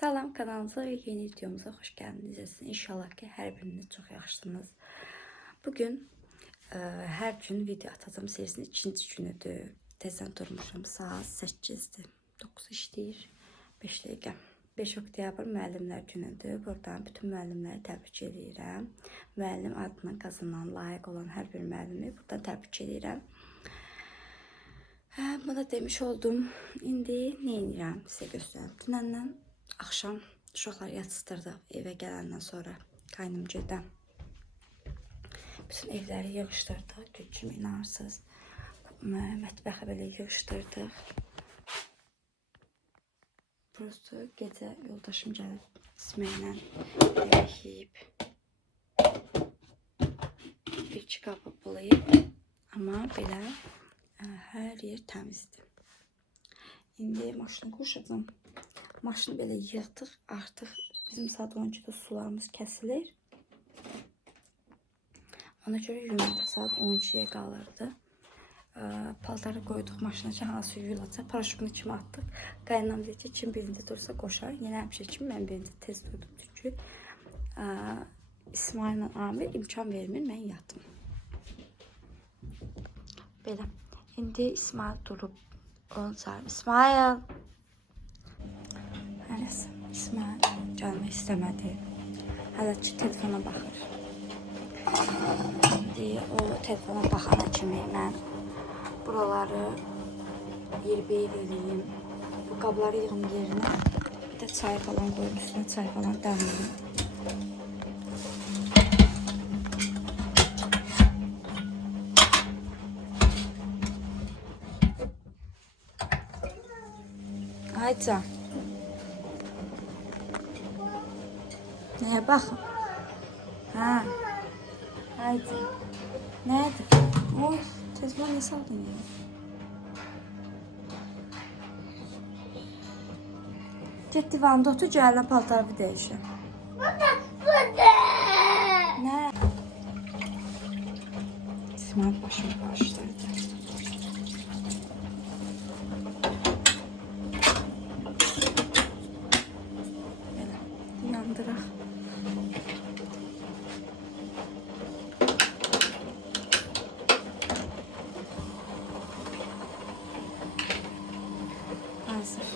Salam, kanalımıza ve yeni videomuza hoş geldiniz. İnşallah ki hər biriniz çox yaxşısınız. Bugün hər gün video atacağım serisinin ikinci günüdür. Tezdən durmuşum, saat 8'dir. 9 işləyir, 5 dəqiqə. 5 oktyabr müəllimlər günüdür. Buradan bütün müəllimləri təbrik edirəm. Müəllim adına qazanan, layiq olan hər bir müəllimi buradan təbrik edirəm. Bunu da demiş oldum. İndi nə edirəm sizə göstərəm. Dünəndən akşam uşaqları yatıstırdıq evə gələndən sonra qaynımcıdan. Bütün evləri yığışdırdıq, gücüm inarsız. Mətbəxə belə yığışdırdıq. Prosto gecə yoldaşım gəlib İsməylə yemək yeyib. Bir-iki qabı bulayıb, amma belə hər yer təmizdir. İndi maşını quşacağım. Maşını belə yığdıq. Artıq bizim saat 12'də sularımız kəsilir. Ona görə yumurta saat 12'ye qalırdı. Paltarı qoyduq maşına ki, hansı yuyulacaq. Paraşütünü kimi atdıq. Qaynanam dedi ki, kim birinci dursa qoşar. Yenə həmişə kimi mən birinci tez durdum. Çünki İsmail'lə Amir imkan vermir, mən yatım. Belə. İndi İsmail durub. Onu çağırım. İsmail! Neyse, İsmail gelmek istemedi. Hələ ki telefona baxır. İndi o telefona baxana kimi mən buraları yerbəyer eləyim. Bu qabları yığım yerinə. Bir də çay falan qoyum üstünə, çay falan dəmliyim. Ayca. Neye bakın? Ha. Haydi. Nerede? Oy, tezgah ne saldın ya? Get divanda otur, gələn paltarı dəyişəm. Ne? İsmail başını başladı. Belə, yandıraq. Hazır.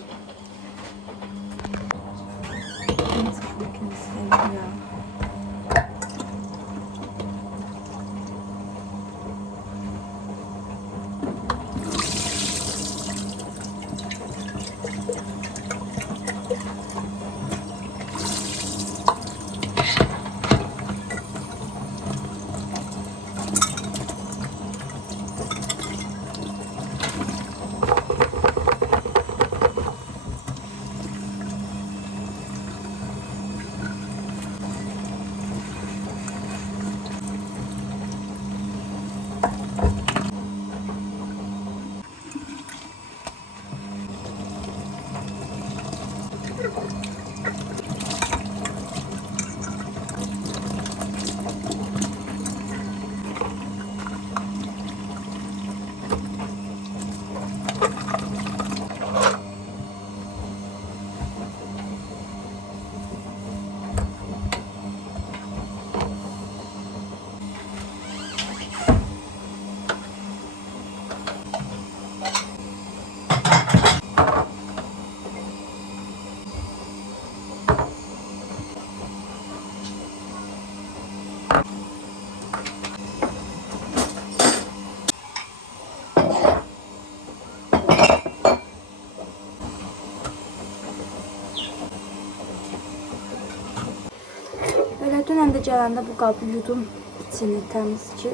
Dünən də gələndə bu qabı yudum içini təmiz ki,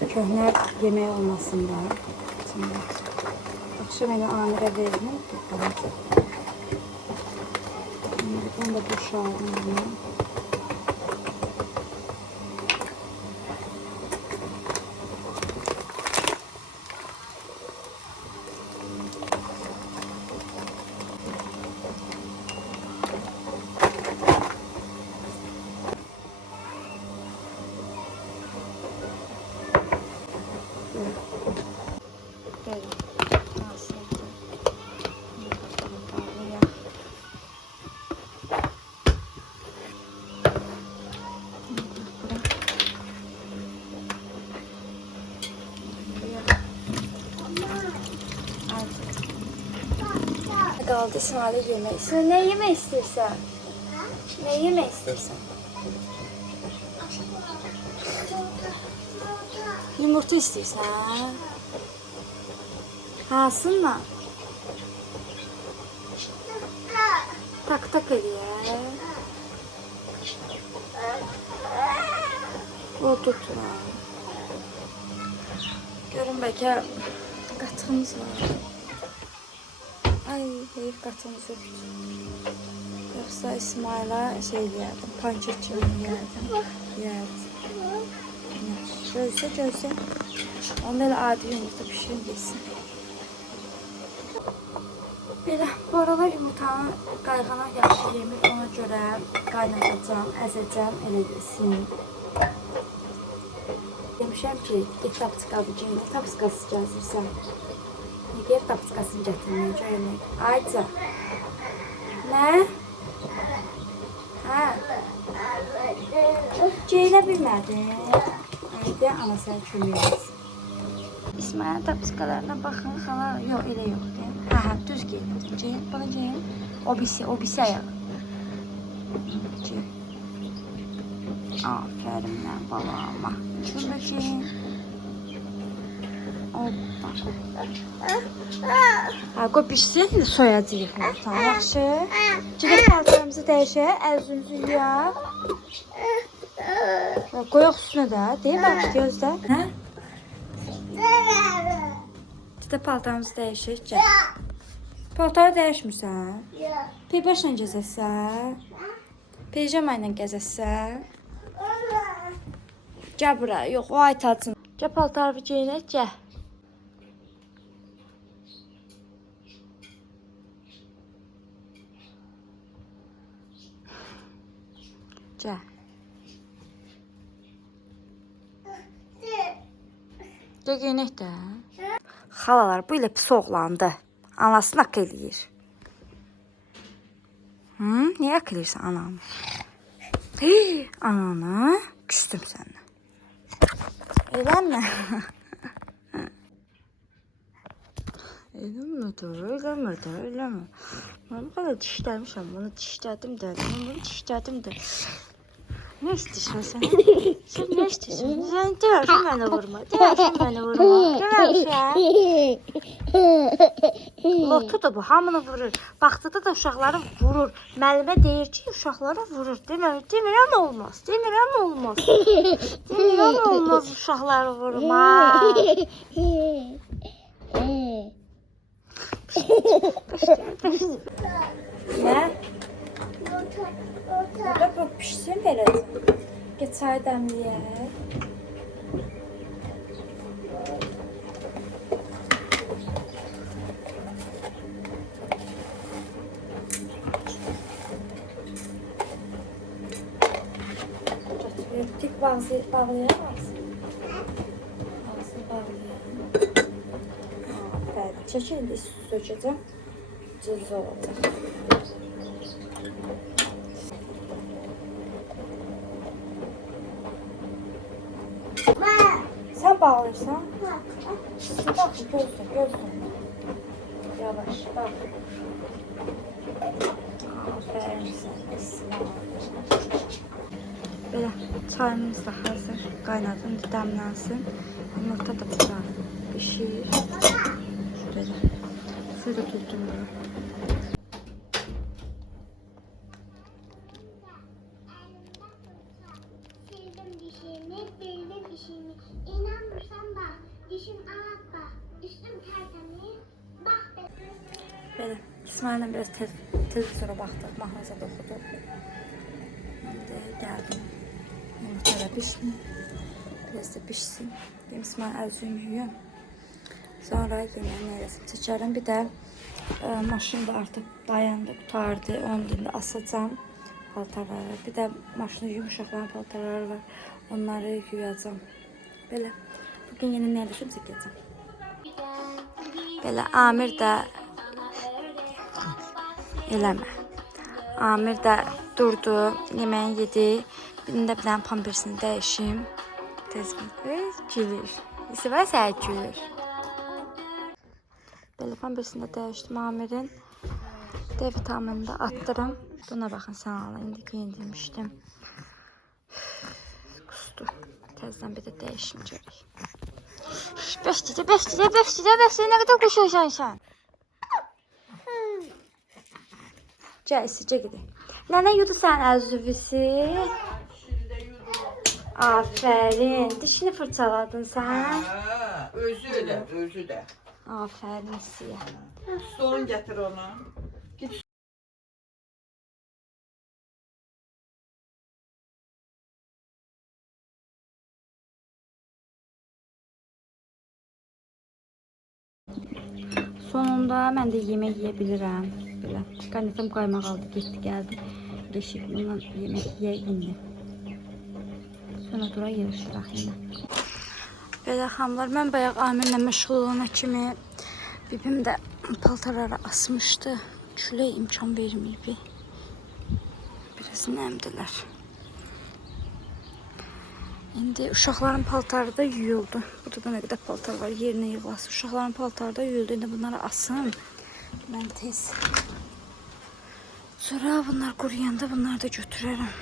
köhnə yemək olmasın da. Akşam elə Amirə verim. Bunu da boşaldım. Böyle. Nasıl? qaldı İsmail'e yemək. Sən nə yemək istəyirsən? Nə yemək istəyirsən? Yumurta istəyirsən? Hansınla? Tak eləyək. O tutma. Görün bəlkə qatığımız var. Ay, heyif qatığımız yoxdur. Yoxsa İsmail'a şey yiyərdim, pançır kimi yiyərdim. Gözlə. Onu belə adi yumurta pişirin yesin. Belə, bu aralar yumurtanı qayğana yaxşı yemir, ona görə qaynadacağım, əzəcəm, elə yesin. Demişəm ki, get tapçıqadı geyinə, tapçıqası gəzirsən. Gel tapçıqasını gətirməyə, görmək. Ayca. Nə? Hə? Geyinə bilmədin. Ayda ana sənə kömək etsin. İsmail tapçıqalarına baxın, xala, yox, elə yoxdur. Hə, düz geyindir. Geyin, bunu geyin. O birisi ayağı. Geyin. Aferin mən balama. Şurada geyin. Hoppa. Ha, qoy pişsin, soyacağıq. Tamam, yaxşı. Gedək paltarımızı dəyişək, əl-üzümüzü yuyaq. Qoyaq üstünə də, deyil mi? Gözlə. Hə? Gedək paltarımızı dəyişək, gəl. Paltarı dəyişmirsən? Peybaşla gəzəsən? Pijama ilə gəzəsən? Gəl bura, yox, o aytacın. Gəl paltarı geyinək, gəl. Gəl. Gəl geyinək də. Xalalar, bu ilə pis oğlandı. Anasını haqq eləyir. Niyə haqq eləyirsən ananı? Ananı küstüm səndən. Eləmə. Eləmə. Mən bu qədər dişləmişəm, bunu dişlədim də. Ne istəyirsən sən? Sən nə istəyirsən? Sən deməmişəm mənə vurma. Deməmişəm. Lotu da bu, hamını vurur. Baxtıda da uşaqları vurur. Müəllimə deyir ki, uşaqları vurur. Demirəm olmaz. Demirəm olmaz uşaqları vurma. Nə? Burada bu pişsin verəcəm. Get çay dəmləyək. Tik bağlayaq. Ağzını bağlayaq. Bəli, çəkil indi su sökəcəm. Cılız olacaq. Sen bağlıyorsan. Bak gözle. Yavaş bak. Aferin sana. Böyle çayımız da hazır. Qaynadım, dəmlənsin. Yumurta da burada pişir. Şöyle. Suyu da tuttum bunu. Böyle İsmail'le biraz televizyona baktık, mahnazada okuduk. Şimdi geldim. Yumurta da pişmiyor. Biraz da pişsin. Benim İsmail əl-üzünü yuyuyor. Sonra yemeğini eləsim çəkərəm. Bir də maşın da artıq dayandı, qutardı. Onun dilində asacağım paltarları. Bir də maşını yumuşaqlanan paltarları var. Onları yuyacağım. Belə. Bugün yeni nə eləsim çəkəcəm. Belə Amir də eləmə. Amir də durdu, yeməğini yedi. Birində bir dənə pampersini dəyişim. Tezgin. Gülür. İsibə sənə gülür. Belə pampersini də dəyişdim Amir'in. D vitamini də attıram. Buna baxın sağ indi giyindirmişdim. Qustu. Təzədən bir də dəyişim görək. Beş cüce, nə qədər quşursan sən? Cəysicə gedək. Nənə yudu sən əzüvisi? Aferin. Dişini fırçaladın sən? Özü də. Aferin siyə. Stolun gətir onu. Git. Sonunda mən də yemək yeyə bilirəm. Belə. Qarnım qaymaq aldı, getdi, gəldi. Geçib bundan yemək yeyək indi. Sonra dura yığışdıraq yine. Belə xanımlar, mən bayaq Amirlə məşğul olana kimi bibim də paltarları asmışdı. Külək imkan verməyib. Biraz nəmdilər. İndi uşaqların paltarı da yuyuldu. Burada nə qədər paltar var, yerinə yığılası. Uşaqların paltarı da yuyuldu. İndi bunları asım. Mən tez. Sonra bunlar quruyanda bunları da götürərəm.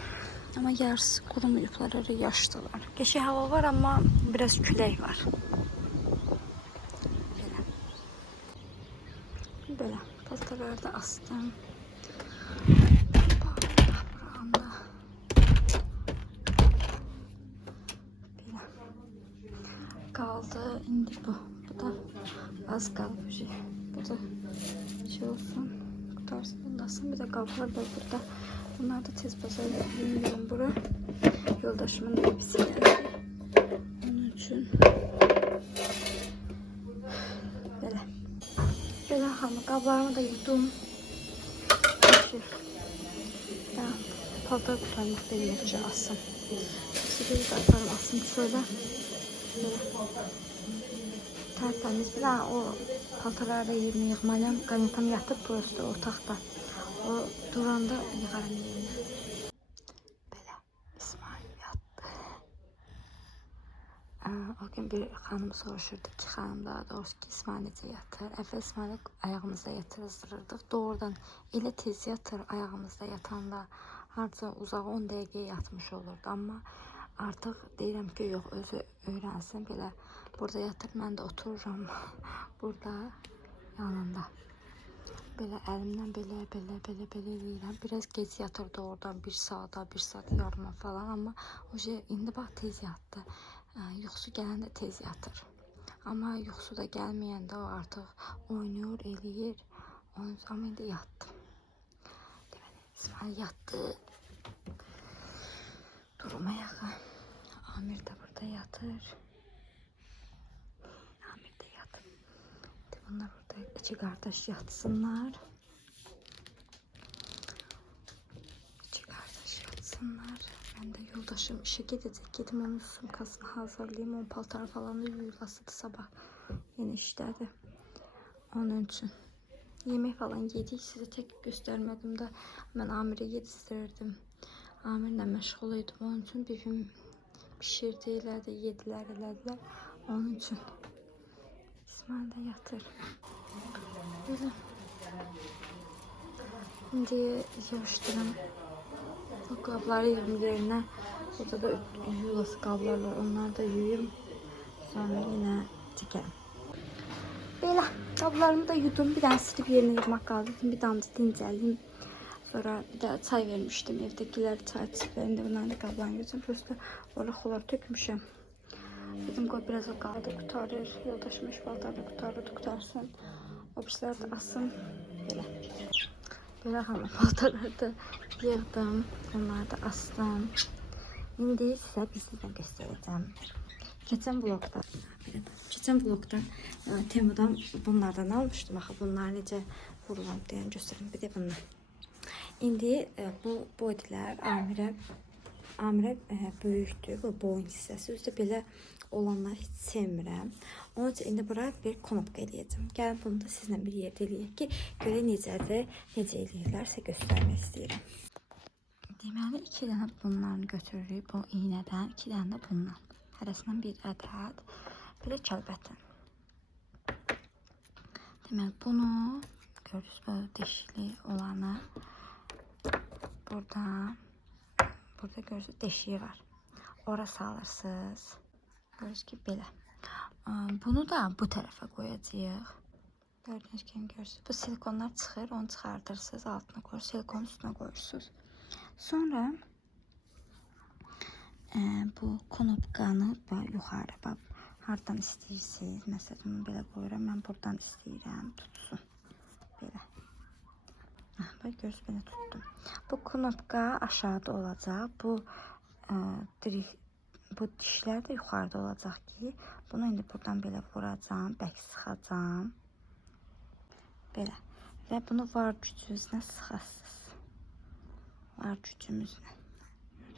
Ama yarısı qurumayıblar, öyle yaşlılar. Geçi hava var ama biraz külək var. Böyle paltarları da astım. Buramda. Böyle. Kaldı indi bu. Bu da az kaldı. Bu da şey olsun. Kutarsın, bundarsın. Bir de kaplar da burada. Bunlar da tez bazar bilmiyorum bura. Yoldaşımın da hepsi geldi. Onun için böyle. Böyle hamı kablarımı da yudum. Ben paltar kurtarmakta yerce asım. Size de atarım asım şöyle. Böyle. Tertemiz. Ben o paltarları da yerine yığmalıyım. Kanetam yatıp burası da ortakta. O duranda yıkarım yerine. Böyle İsmail yattı. O gün bir hanım soruşurdu ki, hanım daha doğrusu ki İsmail necə yatır. Əvvəl İsmail'i ayağımızda yatırızdırırdıq. Doğrudan elə tez yatır ayağımızda yatanda. Harca uzağa 10 dəqiqəyə yatmış olurdu. Amma artıq deyirəm ki, yox, özü öyrənsin. Belə burada yatır, mən də otururam burada yanında. Böyle elimden belə eləyirəm. Biraz gec yatırdı oradan 1 saata, 1 saat yarıma falan. Amma o şey indi bax tez yatdı. Yuxusu gələndə tez yatır. Amma yuxusu da gəlməyəndə o artıq oynayır, eləyir. Amma indi yatdı. Deməli, İsmail yatdı. Durmayağı. Amir de burada yatır. Amir de yatır. Bunlar orada iki kardeş yatsınlar. İki kardeş yatsınlar. Ben de yoldaşım işe gidecek. Gedim onun sumkasını hazırlayayım. Onun paltarı falan da yuyulasıdı sabah. Yeni işlerdi. Onun için. Yemek falan yedik. Size tek göstermedim de. Ben Amir'e yetiştirirdim. Amir'le meşguluydum. Onun için bibim pişirdiler de yediler elediler. Onun için. İsmail de yatır. Böyle. Şimdi yavaştıram. O kabları yiyeyim yerine. Burada da yulası kablar var. Onları da yiyeyim. Sonra yine çekerim. Böyle kablarımı da yudum. Bir tane silip yerine yırmak kaldı. Bir damcı dincəldim. Sonra bir de çay vermiştim. Evdekiler çay içip verinde bunları da kablarını götürüm. Prosta orada xolar tökmüşüm. Dedim koy biraz o qaldı kurtarır. Yoldaşım iş baltarda kurtarsın. O birislər də asın. Belə hanım baltarları da yığdım. Onları da astım. İndi sizə bir sizdən göstərəcəm. Keçən vlogda Temu'dan bunlardan almışdım. Axı bunlar necə vurulan deyən göstərim. Bir də bunlar. İndi bu bodylər Amirə böyükdür. Bu boyun hissəsi. Üstə belə olanları heç sevmirəm. Onun için indi buraya bir konopka eləyəcəm. Gəlin bunu da sizinlə bir yerdə eləyək ki, görə necədir, necə eləyirlərsə göstərmək istəyirəm. Deməli 2 dənə bunlarını götürürük bu iynədən, 2 dənə də bundan. Hərəsindən bir ədəd, bir də kəlbətin. Deməli bunu görürsünüz, böyle deşikli olan burada görürsünüz deşiyi var. Ora salırsınız. Görürsünüz ki belə. Bunu da bu tərəfə qoyacağıq. Gördüyünüz kimi görürsünüz. Bu silikonlar çıxır, onu çıxardırsınız, altına qoyursunuz, silikonun üstünə qoyursunuz. Sonra bu knopkanı yuxarı bax, hardan istəyirsiniz. Məsələn, bunu belə qoyuram. Mən buradan istəyirəm, tutsun. Belə. Bax, görürsünüz, belə tutdum. Bu knopka aşağıda olacaq. Bu dişlər də yuxarıda olacaq ki, bunu indi buradan belə vuracağam, bək sıxacağam. Belə. Və bunu var gücünüzlə sıxasınız. Var gücümüzlə.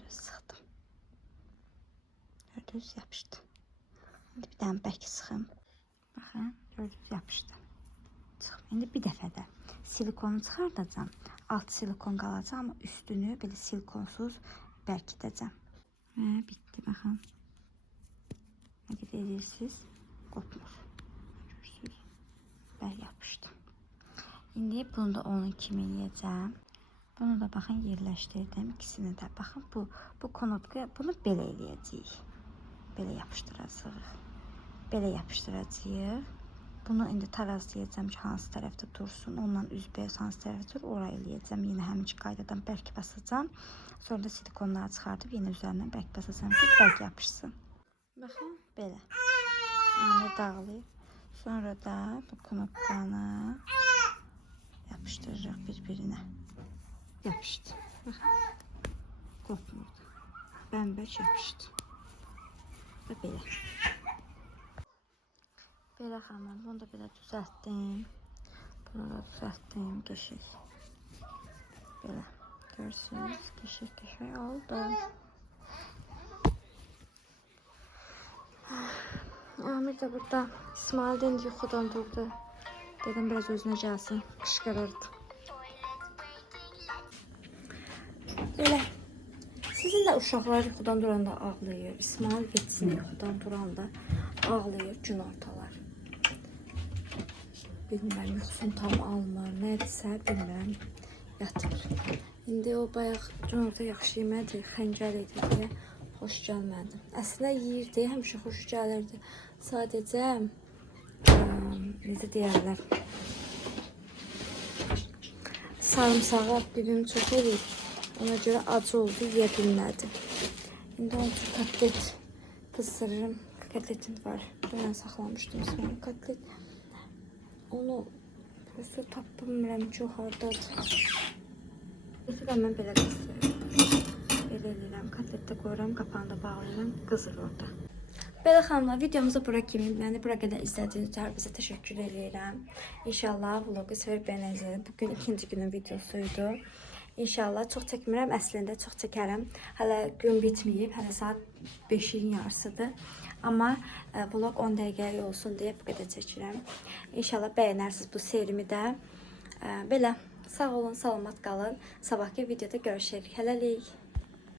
Sıxdım. Gördünüz, yapışdı. İndi bir dənə bək sıxım. Baxın, gördünüz, yapışdı. Çıxım. İndi bir dəfə də silikonu çıxardacağım. Alt silikon qalacaq, amma üstünü belə silikonsuz bərkidəcəm. Və bitdi, baxın. Nə qədər edirsiniz? Qopmur. Görürsünüz? Bəl yapışdı. İndi bunu da onun kimi yiyəcəm. Bunu da baxın yerləşdirdim. İkisini də baxın. Bu knopka, bunu belə eləyəcəyik. Belə yapışdıracağıq. Belə yapışdıracağıq. Bunu indi tarazlayacağım ki, hansı tərəfdə dursun. Ondan üzbəüz hansı tərəfdə durur, oraya eləyəcəm. Yenə həmin qaydadan bərk basacağım. Sonra da silikonları çıxardıb yenə üzərindən bərk basacağım ki, bərk yapışsın. Baxın, belə. Anı dağılıyıb. Sonra da bu knopkanı yapışdırırıq bir-birinə. Yapışdı. Baxın. Qopmurdu. Bəmbək yapışdı. Və belə. Belə xanım, bunu da belə düzəltdim. Bunu da düzəltdim, qəşək. Belə. Görürsünüz, qəşək oldu. Amir də burada İsmail'den yuxudan durdu. Dedim biraz özünə gəlsin, qışqırırdı. Belə. Sizin də uşaqlar yuxudan duranda ağlayır. İsmail getsin yuxudan duranda ağlayır gün ortalar. Bilmirəm, yuxusunu tam almır, nədirsə bilmirəm, yatır. İndi o bayaq gün orta yaxşı yemədi, xəncəl idi deyə xoş gəlmədi. Əslində yeyirdi, həmişə xoş gəlirdi. Sadəcə, necə deyərlər, sarımsağı bibim çox eləyib. Ona görə acı oldu, yeyə bilmədi. İndi onun üçün kotlet qızdırırım. Kotletim var. Dünən saxlamışdım İsmail kotlet. Onu prosto tapmıram ki, o hardadır. Mən belə qızdırıram. Belə eləyirəm. Kotletdə qoyuram, qapağını da bağlayıram. Qızır orada. Belə xanımlar, videomuza bura kimi, yəni bura qədər izlədiyiniz üçün hər bizə təşəkkür edirəm. İnşallah vlogu sevib bəyənəcəksiniz. Bugün ikinci günün videosuydu. İnşallah çox çəkmirəm, əslində çox çəkərəm. Hələ gün bitməyib, hələ saat 5-in yarısıdır. Amma vlog 10 dəqiqəlik olsun deyə bu qədər çəkirəm. İnşallah bəyənərsiniz bu serimi də. Belə, sağ olun, salamat qalın. Sabahki videoda görüşərik. Hələlik.